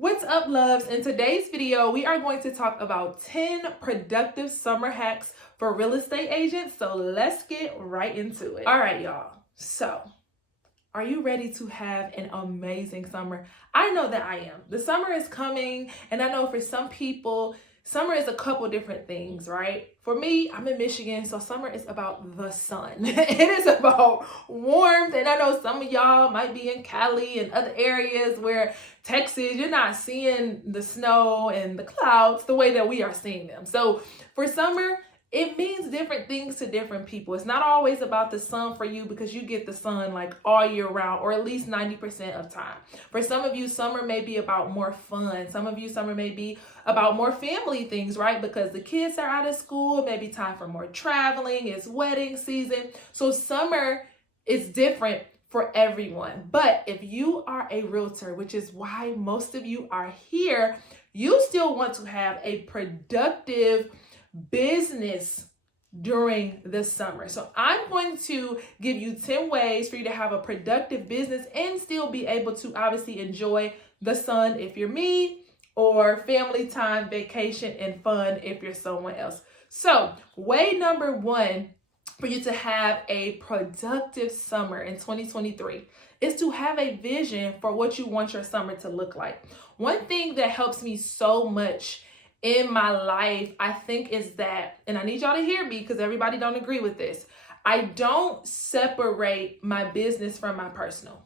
What's up, loves? In today's video, we are going to talk about 10 productive summer hacks for real estate agents. So let's get right into it. All right, y'all. So are you ready to have an amazing summer? I know that I am. The summer is coming, and I know for some people, summer is a couple different things, right? For me, I'm in Michigan, so summer is about the sun. It is about warmth, and I know some of y'all might be in Cali and other areas where Texas, you're not seeing the snow and the clouds the way that we are seeing them. So for summer, it means different things to different people. It's not always about the sun for you because you get the sun like all year round, or at least 90% of time. For some of you, summer may be about more fun. Some of you, summer may be about more family things, right? Because the kids are out of school, maybe time for more traveling, it's wedding season. So summer is different for everyone. But if you are a realtor, which is why most of you are here, you still want to have a productive business during the summer. So I'm going to give you 10 ways for you to have a productive business and still be able to obviously enjoy the sun if you're me, or family time, vacation, and fun if you're someone else. So way number one for you to have a productive summer in 2023 is to have a vision for what you want your summer to look like. One thing that helps me so much in my life, I think, is that, and I need y'all to hear me because everybody don't agree with this, I don't separate my business from my personal.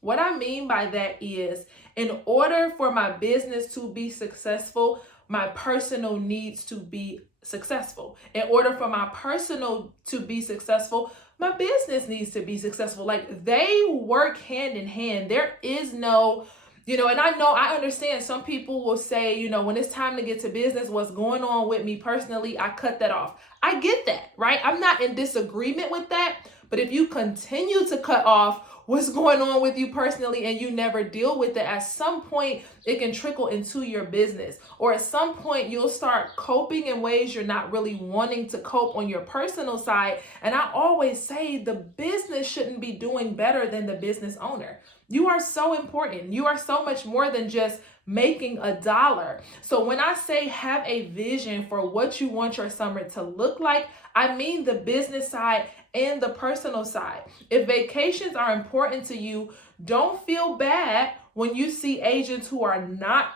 What I mean by that is, in order for my business to be successful, my personal needs to be successful. In order for my personal to be successful, my business needs to be successful. Like, they work hand in hand. There is no, and I understand some people will say, when it's time to get to business, what's going on with me personally, I cut that off. I get that, right? I'm not in disagreement with that. But if you continue to cut off what's going on with you personally and you never deal with it, at some point it can trickle into your business. Or at some point you'll start coping in ways you're not really wanting to cope on your personal side. And I always say the business shouldn't be doing better than the business owner. You are so important. You are so much more than just making a dollar. So when I say have a vision for what you want your summer to look like, I mean the business side and the personal side. If vacations are important to you, don't feel bad when you see agents who are not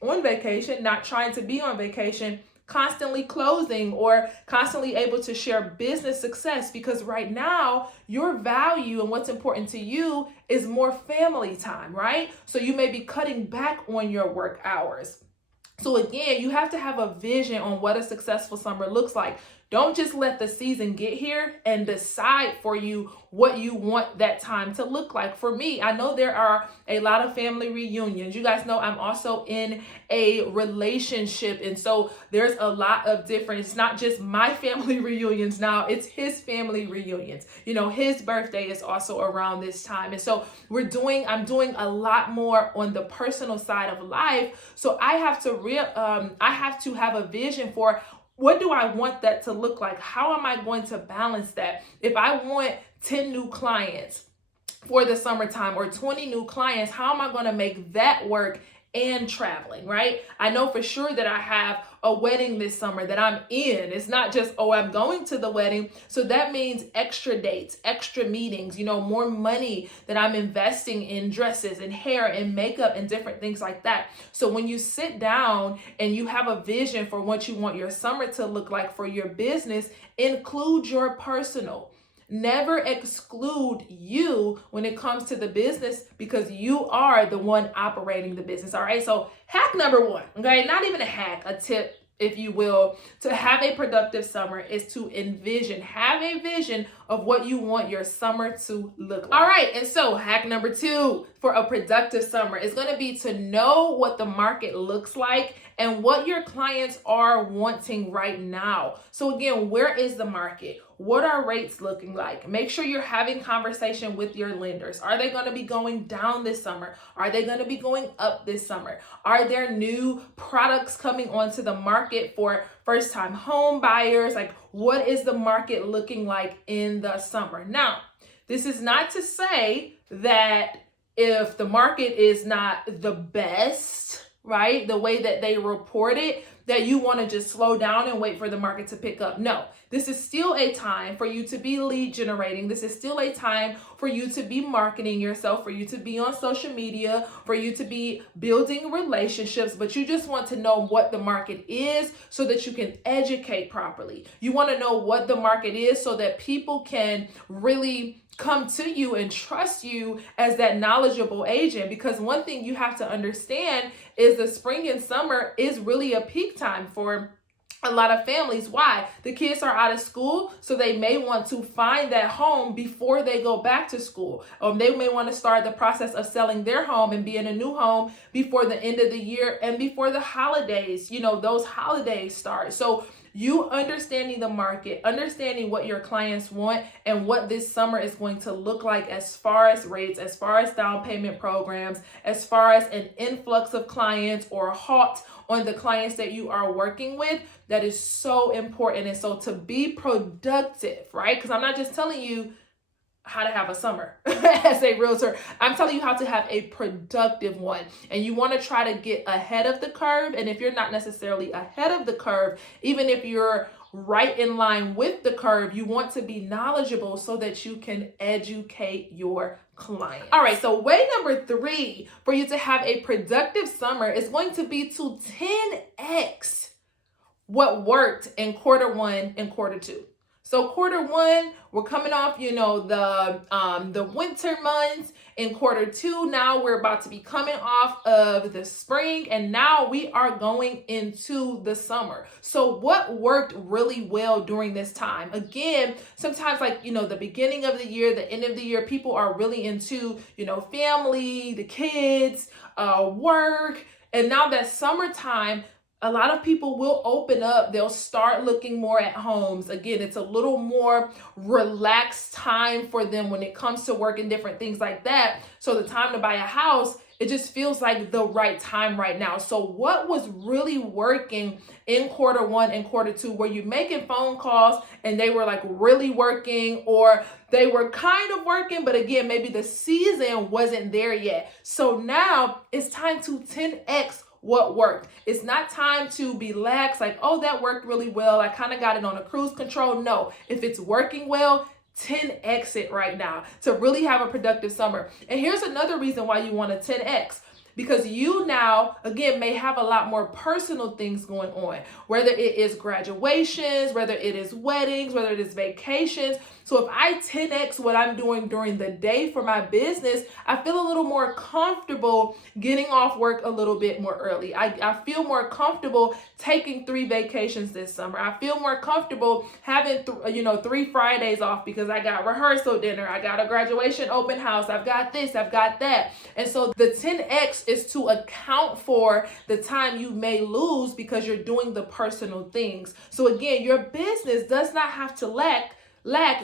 on vacation, not trying to be on vacation, constantly closing or constantly able to share business success, because right now your value and what's important to you is more family time, right? So you may be cutting back on your work hours. So again, you have to have a vision on what a successful summer looks like. Don't just let the season get here and decide for you what you want that time to look like. For me, I know there are a lot of family reunions. You guys know I'm also in a relationship. And so there's a lot of different, it's not just my family reunions now, it's his family reunions. His birthday is also around this time. And so I'm doing a lot more on the personal side of life. So I have to have a vision for, what do I want that to look like? How am I going to balance that? If I want 10 new clients for the summertime or 20 new clients, how am I going to make that work and traveling, right? I know for sure that I have a wedding this summer that I'm in. It's not just, I'm going to the wedding. So that means extra dates, extra meetings, more money that I'm investing in dresses and hair and makeup and different things like that. So when you sit down and you have a vision for what you want your summer to look like for your business, include your personal. Never exclude you when it comes to the business, because you are the one operating the business. All right. So hack number one, okay, not even a hack, a tip, if you will, to have a productive summer is to have a vision of what you want your summer to look like. All right. And so hack number two for a productive summer is going to be to know what the market looks like and what your clients are wanting right now. So again, where is the market? What are rates looking like? Make sure you're having conversation with your lenders. Are they going to be going down this summer? Are they going to be going up this summer? Are there new products coming onto the market for first-time home buyers? Like, what is the market looking like in the summer? Now, this is not to say that if the market is not the best, right, the way that they report it, that you want to just slow down and wait for the market to pick up. No, this is still a time for you to be lead generating. This is still a time for you to be marketing yourself, for you to be on social media, for you to be building relationships, but you just want to know what the market is so that you can educate properly. You want to know what the market is so that people can really come to you and trust you as that knowledgeable agent. Because one thing you have to understand is the spring and summer is really a peak time for a lot of families. Why? The kids are out of school, so they may want to find that home before they go back to school. They may want to start the process of selling their home and be in a new home before the end of the year and before the holidays, those holidays start. So you understanding the market, understanding what your clients want and what this summer is going to look like as far as rates, as far as down payment programs, as far as an influx of clients or a halt on the clients that you are working with, that is so important. And so to be productive, right? Because I'm not just telling you how to have a summer as a realtor. I'm telling you how to have a productive one. And you want to try to get ahead of the curve. And if you're not necessarily ahead of the curve, even if you're right in line with the curve, you want to be knowledgeable so that you can educate your client. All right, so way number 3 for you to have a productive summer is going to be to 10x what worked in quarter 1 and quarter 2. So quarter 1, we're coming off, the winter months. In quarter 2, now we're about to be coming off of the spring, and now we are going into the summer. So what worked really well during this time? Again, sometimes the beginning of the year, the end of the year, people are really into, family, the kids, work. And now that summertime, a lot of people will open up. They'll start looking more at homes. Again, it's a little more relaxed time for them when it comes to work and different things like that. So the time to buy a house, it just feels like the right time right now. So what was really working in quarter 1 and quarter 2? Were you making phone calls and they were really working, or they were kind of working, but again, maybe the season wasn't there yet. So now it's time to 10x what worked. It's not time to be lax, that worked really well, I kind of got it on a cruise control. No, if it's working well, 10x it right now to really have a productive summer. And here's another reason why you want to 10x. Because you now, again, may have a lot more personal things going on, whether it is graduations, whether it is weddings, whether it is vacations. So if I 10x what I'm doing during the day for my business, I feel a little more comfortable getting off work a little bit more early. I feel more comfortable taking 3 vacations this summer. I feel more comfortable having 3 Fridays off because I got rehearsal dinner, I got a graduation open house, I've got this, I've got that. And so the 10x is to account for the time you may lose because you're doing the personal things. So again, your business does not have to lack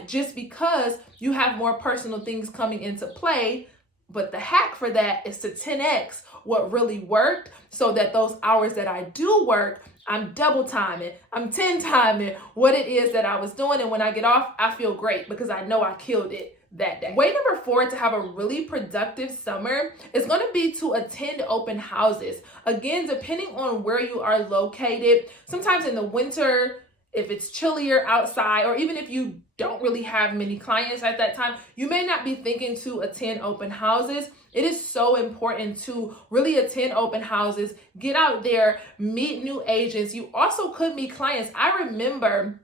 just because you have more personal things coming into play. But the hack for that is to 10x what really worked, so that those hours that I do work, I'm double timing, I'm 10 timing what it is that I was doing. And when I get off, I feel great because I know I killed it that day. Way number 4 to have a really productive summer is going to be to attend open houses. Again, depending on where you are located, sometimes in the winter, if it's chillier outside, or even if you don't really have many clients at that time, you may not be thinking to attend open houses. It is so important to really attend open houses, get out there, meet new agents. You also could meet clients. I remember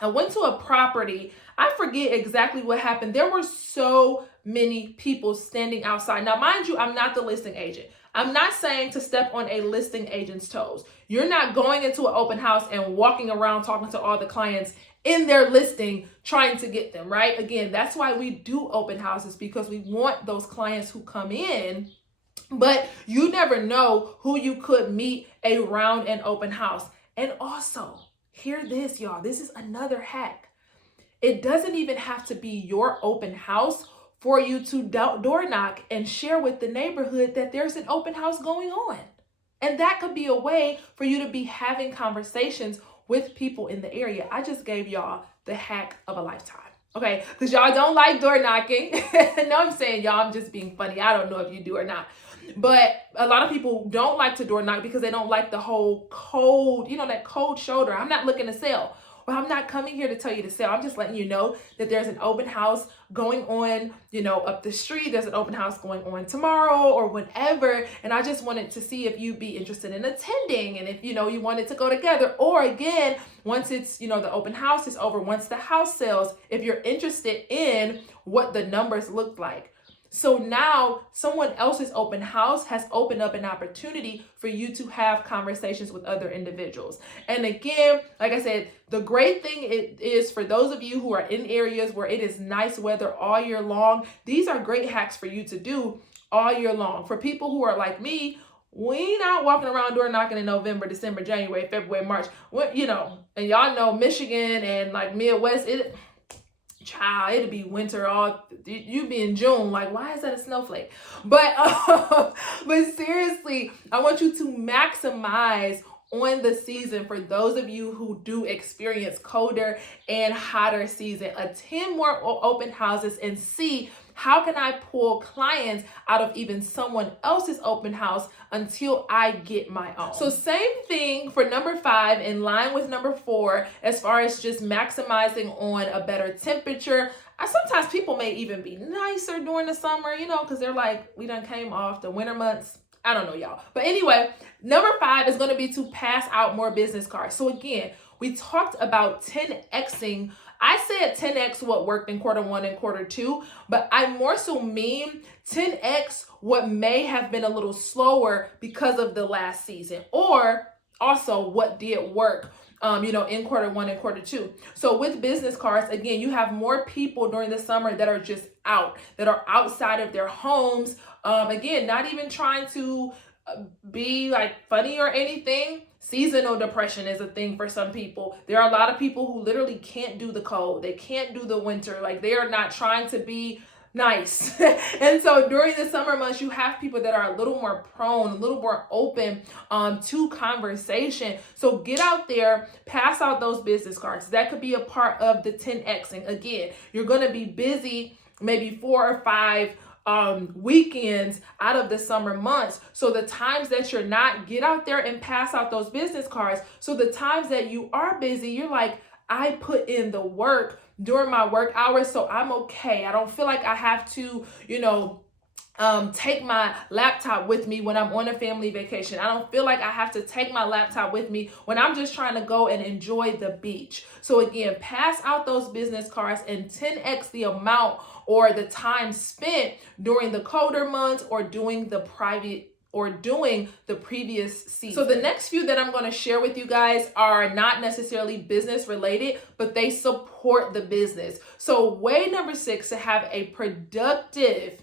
I went to a property. I forget exactly what happened. There were so many people standing outside. Now, mind you, I'm not the listing agent. I'm not saying to step on a listing agent's toes. You're not going into an open house and walking around talking to all the clients in their listing, trying to get them, right? Again, that's why we do open houses, because we want those clients who come in, but you never know who you could meet around an open house. And also, hear this, y'all. This is another hack. It doesn't even have to be your open house for you to door knock and share with the neighborhood that there's an open house going on. And that could be a way for you to be having conversations with people in the area. I just gave y'all the hack of a lifetime. Okay, because y'all don't like door knocking. No, I'm saying y'all, I'm just being funny. I don't know if you do or not. But a lot of people don't like to door knock because they don't like the whole cold, that cold shoulder. I'm not looking to sell. Well, I'm not coming here to tell you to sell. I'm just letting you know that there's an open house going on, up the street. There's an open house going on tomorrow or whenever. And I just wanted to see if you'd be interested in attending and if, you wanted to go together. Or again, once it's, the open house is over, once the house sells, if you're interested in what the numbers look like. So now someone else's open house has opened up an opportunity for you to have conversations with other individuals. And again, like I said, the great thing it is for those of you who are in areas where it is nice weather all year long, these are great hacks for you to do all year long. For people who are like me, we not walking around door knocking in November, December, January, February, March. And y'all know Michigan and like Midwest, child, it'll be winter you be in June, like why is that a snowflake? But seriously, I want you to maximize on the season. For those of you who do experience colder and hotter season, attend more open houses and see how can I pull clients out of even someone else's open house until I get my own. So same thing for number 5, in line with number 4, as far as just maximizing on a better temperature. Sometimes people may even be nicer during the summer, because they're like, we done came off the winter months. I don't know, y'all. But anyway, number 5 is going to be to pass out more business cards. So again, we talked about 10xing. I said 10x what worked in quarter 1 and quarter 2, but I more so mean 10x what may have been a little slower because of the last season, or also what did work in quarter 1 and quarter 2. So with business cards, again, you have more people during the summer that are just that are outside of their homes. Again, not even trying to be like funny or anything. Seasonal depression is a thing for some people. There are a lot of people who literally can't do the cold. They can't do the winter. Like they are not trying to be nice. And so during the summer months, you have people that are a little more prone, a little more open to conversation. So get out there, pass out those business cards. That could be a part of the 10xing. Again, you're going to be busy maybe 4 or 5 weekends out of the summer months. So the times that you're not, get out there and pass out those business cards. So the times that you are busy, you're like, I put in the work during my work hours, so I'm okay. I don't feel like I have to, take my laptop with me when I'm on a family vacation. I don't feel like I have to take my laptop with me when I'm just trying to go and enjoy the beach. So again, pass out those business cards and 10x the amount or the time spent during the colder months or doing the previous season. So the next few that I'm going to share with you guys are not necessarily business related, but they support the business. So way number 6, to have a productive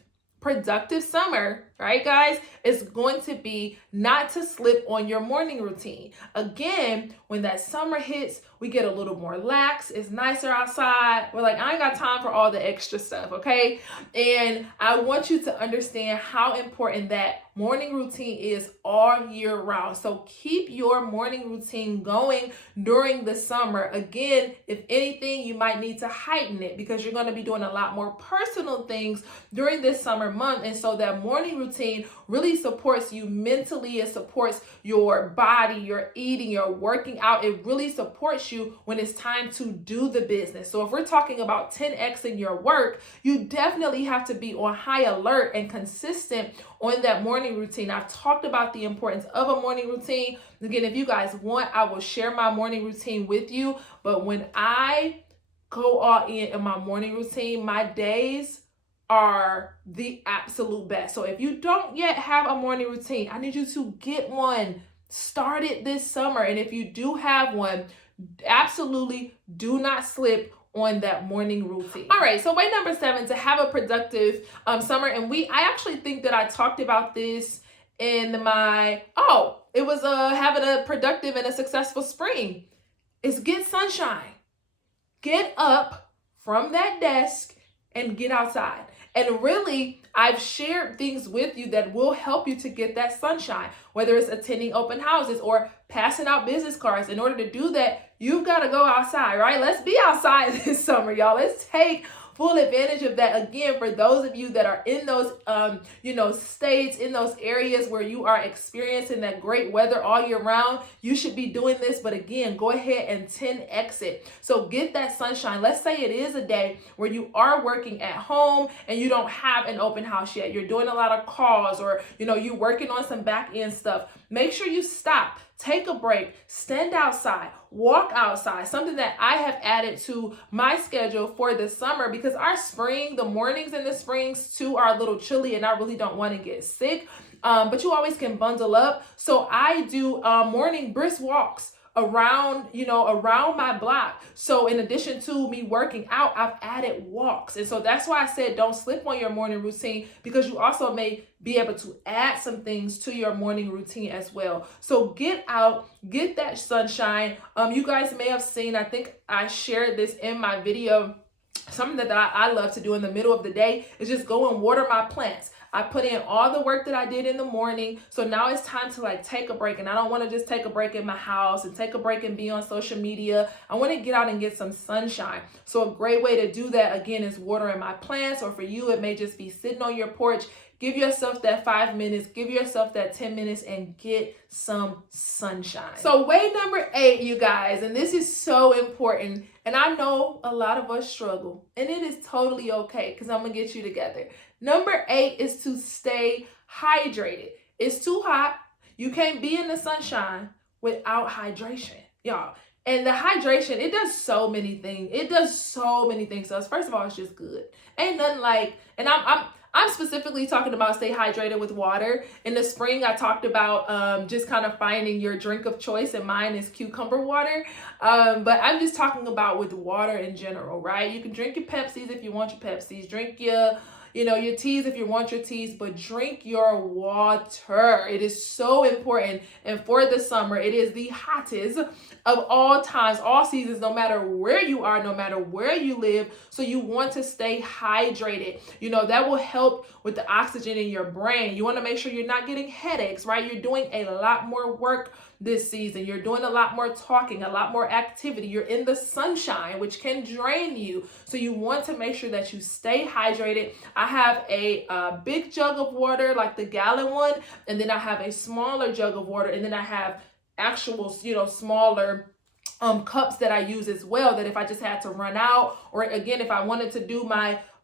summer, right, guys, is going to be not to slip on your morning routine. Again, when that summer hits, we get a little more lax. It's nicer outside. We're like, I ain't got time for all the extra stuff, okay? And I want you to understand how important that morning routine is all year round. So keep your morning routine going during the summer. Again, if anything, you might need to heighten it because you're going to be doing a lot more personal things during this summer month. And so that morning routine really supports you mentally. It supports your body, your eating, your working out. It really supports you when it's time to do the business. So if we're talking about 10x in your work, you definitely have to be on high alert and consistent on that morning routine. I've talked about the importance of a morning routine. Again, if you guys want, I will share my morning routine with you. But when I go all in my morning routine, my days are the absolute best. So if you don't yet have a morning routine, I need you to get one. Start it this summer. And if you do have one, absolutely do not slip on that morning routine. All right, so way number 7, to have a productive summer. And I actually think that I talked about this in my, it was having a productive and a successful spring, is get sunshine. Get up from that desk and get outside. And really, I've shared things with you that will help you to get that sunshine, whether it's attending open houses or passing out business cards. In order to do that, you've got to go outside, right? Let's be outside this summer, y'all. Let's take full advantage of that. Again, for those of you that are in those states, in those areas where you are experiencing that great weather all year round, you should be doing this. But again, go ahead and 10x it. So get that sunshine. Let's say it is a day where you are working at home and you don't have an open house yet. You're doing a lot of calls, or you're working on some back end stuff. Make sure you stop. Take a break, stand outside, walk outside, something that I have added to my schedule for the summer, because the mornings in the springs too are a little chilly and I really don't want to get sick. But you always can bundle up. So I do morning brisk walks around my block. So in addition to me working out, I've added walks. And so that's why I said don't slip on your morning routine, because you also may be able to add some things to your morning routine as well. So get out, get that sunshine. You guys may have seen, I think I shared this in my video, something that I love to do in the middle of the day is just go and water my plants. I put in all the work that I did in the morning. So now it's time to take a break. And I don't want to just take a break in my house and take a break and be on social media. I want to get out and get some sunshine. So a great way to do that, again, is watering my plants. Or for you, it may just be sitting on your porch. Give yourself that 5 minutes, give yourself that 10 minutes and get some sunshine. So way number 8, you guys, and this is so important. And I know a lot of us struggle, and it is totally okay, because I'm going to get you together. Number 8 is to stay hydrated. It's too hot. You can't be in the sunshine without hydration, y'all. And the hydration, it does so many things. So first of all, it's just good. Ain't nothing and I'm specifically talking about stay hydrated with water. In the spring, I talked about just kind of finding your drink of choice, and mine is cucumber water. But I'm just talking about with water in general, right? You can drink your Pepsis if you want your Pepsis. Drink your teas if you want your teas, but drink your water. It is so important. And for the summer, it is the hottest of all times, all seasons, no matter where you are, no matter where you live. So you want to stay hydrated. That will help with the oxygen in your brain. You want to make sure you're not getting headaches, right? You're doing a lot more work this season. You're doing a lot more talking, a lot more activity. You're in the sunshine, which can drain you. So you want to make sure that you stay hydrated. I have a big jug of water, like the gallon one, and then I have a smaller jug of water, and then I have actual, smaller cups that I use as well, that if I just had to run out, or again, if I wanted to do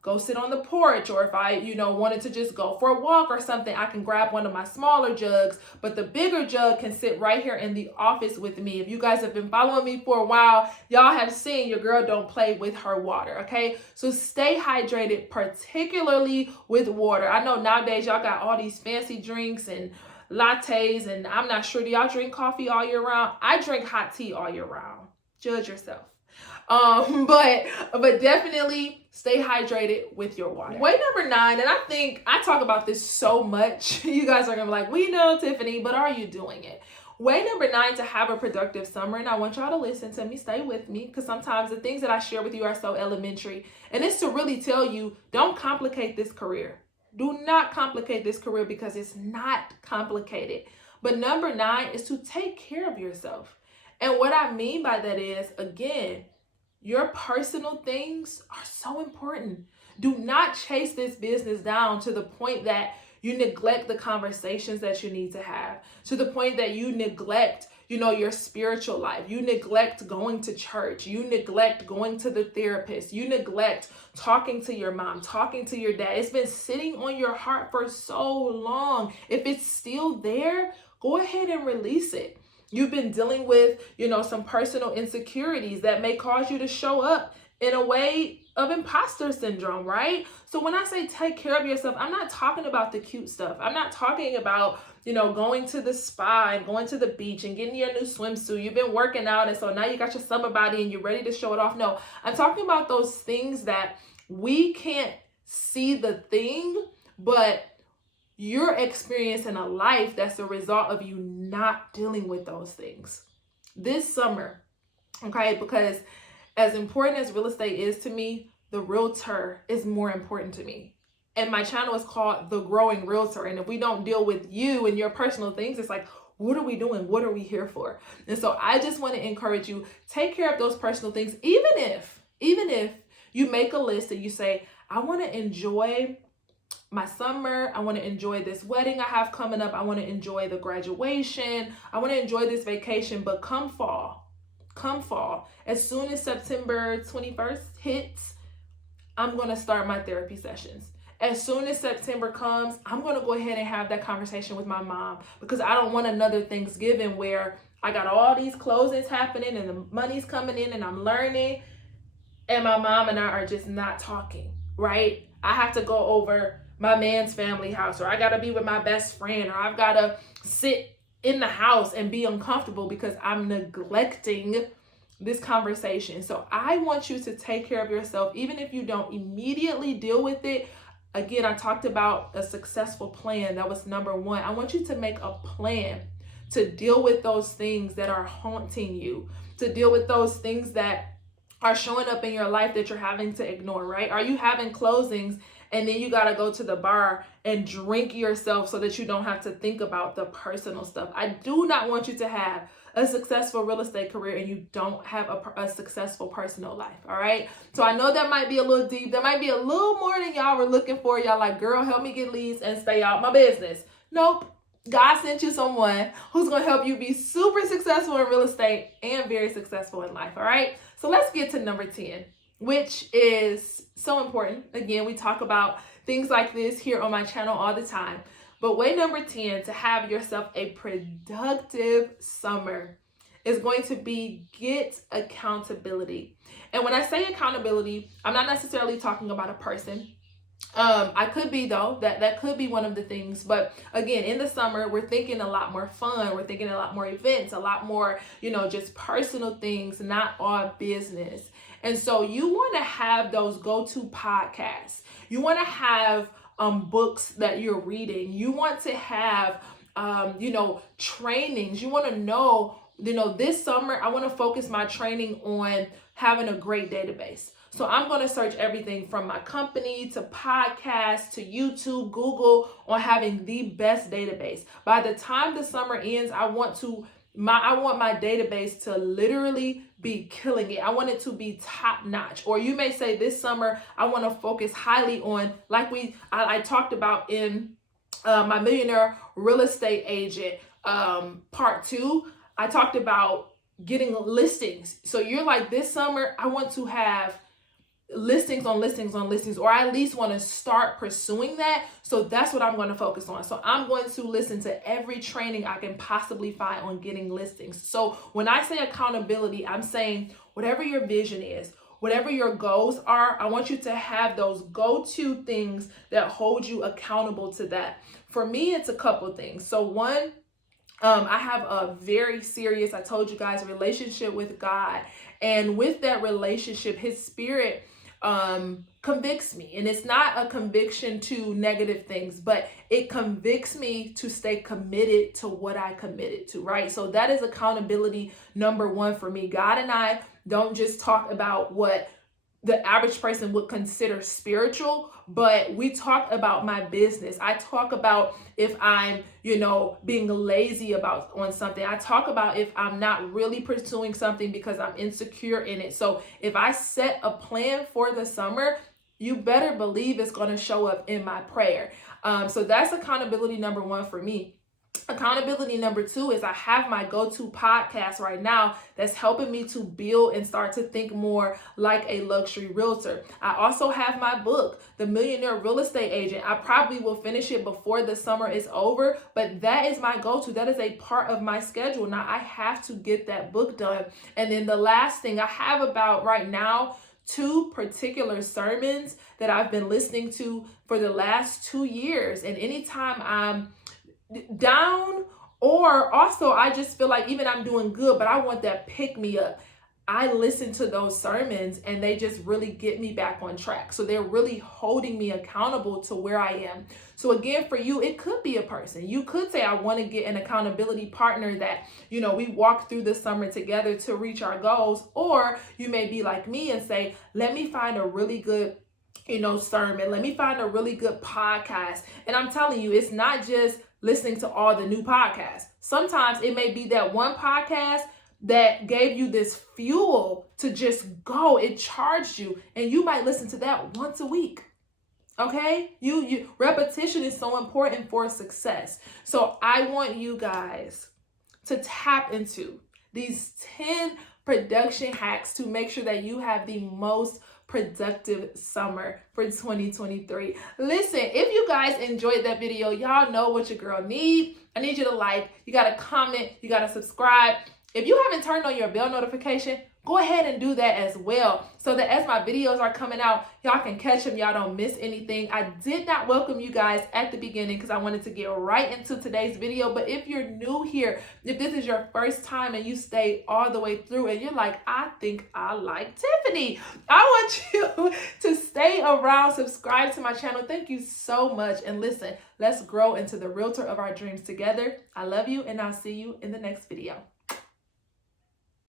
go sit on the porch, or if I, wanted to just go for a walk or something, I can grab one of my smaller jugs. But the bigger jug can sit right here in the office with me. If you guys have been following me for a while, y'all have seen your girl don't play with her water, okay? So stay hydrated, particularly with water. I know nowadays y'all got all these fancy drinks and lattes, and I'm not sure, do y'all drink coffee all year round? I drink hot tea all year round. Judge yourself. But definitely stay hydrated with your water. Way number 9, and I think I talk about this so much, you guys are gonna be like, we know, Tiffany, but are you doing it? Way number 9 to have a productive summer, and I want y'all to listen to me, stay with me, because sometimes the things that I share with you are so elementary, and it's to really tell you, don't complicate this career. Do not complicate this career, because it's not complicated. But number 9 is to take care of yourself. And what I mean by that is, again, your personal things are so important. Do not chase this business down to the point that you neglect the conversations that you need to have, to the point that you neglect, your spiritual life. You neglect going to church. You neglect going to the therapist. You neglect talking to your mom, talking to your dad. It's been sitting on your heart for so long. If it's still there, go ahead and release it. You've been dealing with, some personal insecurities that may cause you to show up in a way of imposter syndrome, right? So when I say take care of yourself, I'm not talking about the cute stuff. I'm not talking about, going to the spa and going to the beach and getting your new swimsuit. You've been working out, and so now you got your summer body and you're ready to show it off. No, I'm talking about those things that we can't see the thing, but you're experiencing a life that's a result of you not dealing with those things. This summer, okay, because as important as real estate is to me, the realtor is more important to me. And my channel is called The Growing Realtor. And if we don't deal with you and your personal things, it's like, what are we doing? What are we here for? And so I just want to encourage you, take care of those personal things, even if you make a list and you say, I want to enjoy my summer. I want to enjoy this wedding I have coming up. I want to enjoy the graduation. I want to enjoy this vacation. But come fall, as soon as September 21st hits, I'm going to start my therapy sessions. As soon as September comes, I'm going to go ahead and have that conversation with my mom, because I don't want another Thanksgiving where I got all these closings happening and the money's coming in and I'm learning, and my mom and I are just not talking, right? I have to go over my man's family house, or I got to be with my best friend, or I've got to sit in the house and be uncomfortable because I'm neglecting this conversation. So I want you to take care of yourself, even if you don't immediately deal with it. Again, I talked about a successful plan. That was number one. I want you to make a plan to deal with those things that are haunting you, to deal with those things that are showing up in your life that you're having to ignore, right? Are you having closings and then you got to go to the bar and drink yourself so that you don't have to think about the personal stuff? I do not want you to have a successful real estate career and you don't have a successful personal life, all right? So I know that might be a little deep. That might be a little more than y'all were looking for. Y'all like, girl, help me get leads and stay out my business. Nope. God sent you someone who's going to help you be super successful in real estate and very successful in life, all right? So let's get to number 10, which is so important. Again, we talk about things like this here on my channel all the time. But way number 10 to have yourself a productive summer is going to be get accountability. And when I say accountability, I'm not necessarily talking about a person. I could be, though, that could be one of the things. But again, in the summer, we're thinking a lot more fun. We're thinking a lot more events, a lot more, just personal things, not all business. And so you want to have those go-to podcasts. You want to have books that you're reading. You want to have, trainings. You want to know, this summer, I want to focus my training on having a great database. So I'm going to search everything from my company to podcasts to YouTube, Google, on having the best database. By the time the summer ends, I want my database to literally be killing it. I want it to be top notch. Or you may say this summer, I want to focus highly on, like I talked about in my Millionaire Real Estate Agent part 2, I talked about getting listings. So you're like, this summer, I want to have listings on listings on listings, or I at least want to start pursuing that. So that's what I'm going to focus on. So I'm going to listen to every training I can possibly find on getting listings. So when I say accountability, I'm saying whatever your vision is, whatever your goals are, I want you to have those go-to things that hold you accountable to that. For me, it's a couple things. So one, I have a very serious, I told you guys, relationship with God. And with that relationship, His Spirit convicts me. And it's not a conviction to negative things, but it convicts me to stay committed to what I committed to, right? So that is accountability number one for me. God and I don't just talk about what the average person would consider spiritual, but we talk about my business. I talk about if I'm, being lazy on something. I talk about if I'm not really pursuing something because I'm insecure in it. So if I set a plan for the summer, you better believe it's going to show up in my prayer. So that's accountability number one for me. Accountability number two is I have my go-to podcast right now that's helping me to build and start to think more like a luxury realtor. I also have my book, The Millionaire Real Estate Agent. I probably will finish it before the summer is over, but that is my go-to. That is a part of my schedule. Now I have to get that book done. And then the last thing I have about right now, 2 particular sermons that I've been listening to for the last 2 years. And anytime I'm down, or also I just feel like even I'm doing good, but I want that pick me up, I listen to those sermons and they just really get me back on track. So they're really holding me accountable to where I am. So again, for you, it could be a person. You could say, I want to get an accountability partner that, we walk through the summer together to reach our goals. Or you may be like me and say, let me find a really good sermon. Let me find a really good podcast. And I'm telling you, it's not just listening to all the new podcasts. Sometimes it may be that one podcast that gave you this fuel to just go. It charged you, and you might listen to that once a week. Okay? You repetition is so important for success. So I want you guys to tap into these 10 production hacks to make sure that you have the most productive summer for 2023. Listen, if you guys enjoyed that video, y'all know what your girl need. I need you to like, you got to comment, you got to subscribe. If you haven't turned on your bell notification, go ahead and do that as well, so that as my videos are coming out, y'all can catch them, y'all don't miss anything. I did not welcome you guys at the beginning because I wanted to get right into today's video. But if you're new here, if this is your first time and you stayed all the way through and you're like, I think I like Tiffany, I want you to stay around, subscribe to my channel. Thank you so much. And listen, let's grow into the realtor of our dreams together. I love you, and I'll see you in the next video.